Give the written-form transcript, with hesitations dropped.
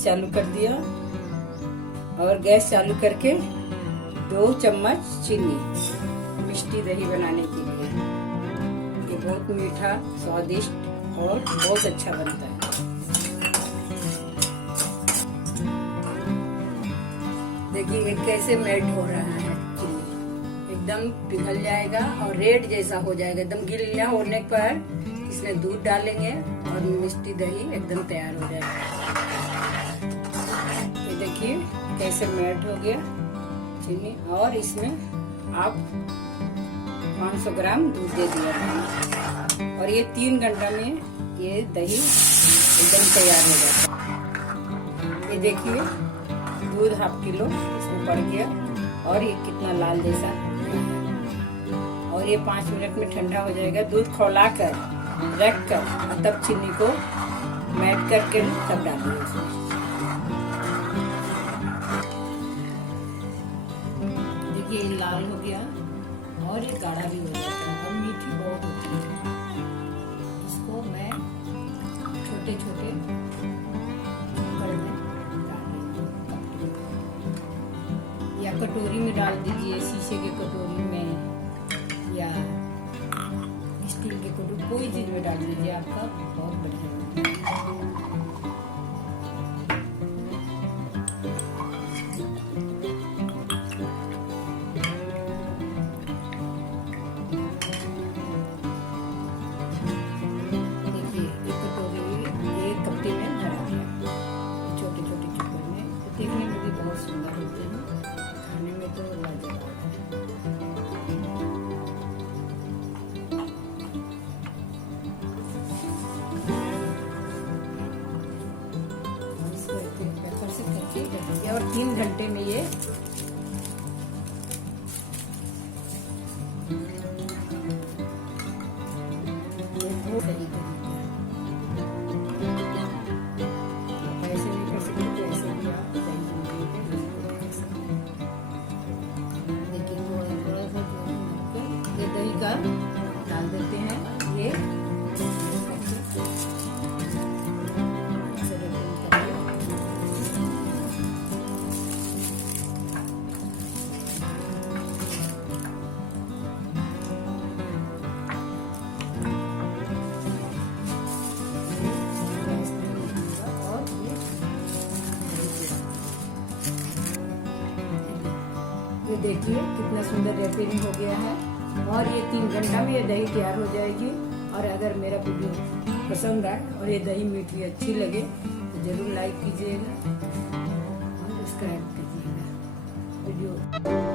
Gas चालू कर दिया और गैस चालू करके 2 चम्मच चीनी मिष्टी दही बनाने के लिए। ये बहुत मीठा, स्वादिष्ट और बहुत अच्छा बनता है। देखिए ये कैसे मेल्ट हो रहा है, चीनी एकदम पिघल जाएगा और रेड जैसा हो जाएगा। एकदम गीला होने पर इसमें दूध डालेंगे और मिष्टी दही एकदम तैयार हो जाएगा। ये देखिए कैसे मेल्ट हो गया चीनी, और इसमें आप 500 ग्राम दूध दे दिया और ये 3 घंटा में ये दही एकदम तैयार हो जाता है। ये देखिए दूध 1/2 किलो इसमें पड़ गया और ये कितना लाल जैसा है। और ये 5 मिनट में ठंडा हो जाएगा। दूध खौला कर रख कर और तब चीनी को मेल्ट करके तब डालिए इसमें। देखिए ये लाल हो गया और ये गाढ़ा भी हो जाता है और मीठी बहुत होती है। इसको मैं छोटे छोटे कुकर में या कटोरी में डाल दीजिए, शीशे के कटोरी में या स्टील के कटोरी, कोई चीज में डाल दीजिए, आपका बहुत बढ़िया होगा। देखिए एक कटोरी एक कपड़े में भरा गया, छोटे छोटे चुप्पड़ में। तो देखने में भी बहुत सुंदर होते हैं, खाने में तो लाजवाब है। और 3 घंटे में ये ऐसे नहीं कर सकते तो ऐसे भी आप देखिए थोड़ा सा ये दही का डाल देते हैं। ये ये देखिए कितना सुंदर रेपरिंग हो गया है और ये 3 घंटा में ये दही तैयार हो जाएगी। और अगर मेरा वीडियो पसंद आए और ये दही मीठी अच्छी लगे तो जरूर लाइक कीजिएगा और सब्सक्राइब कीजिएगा वीडियो।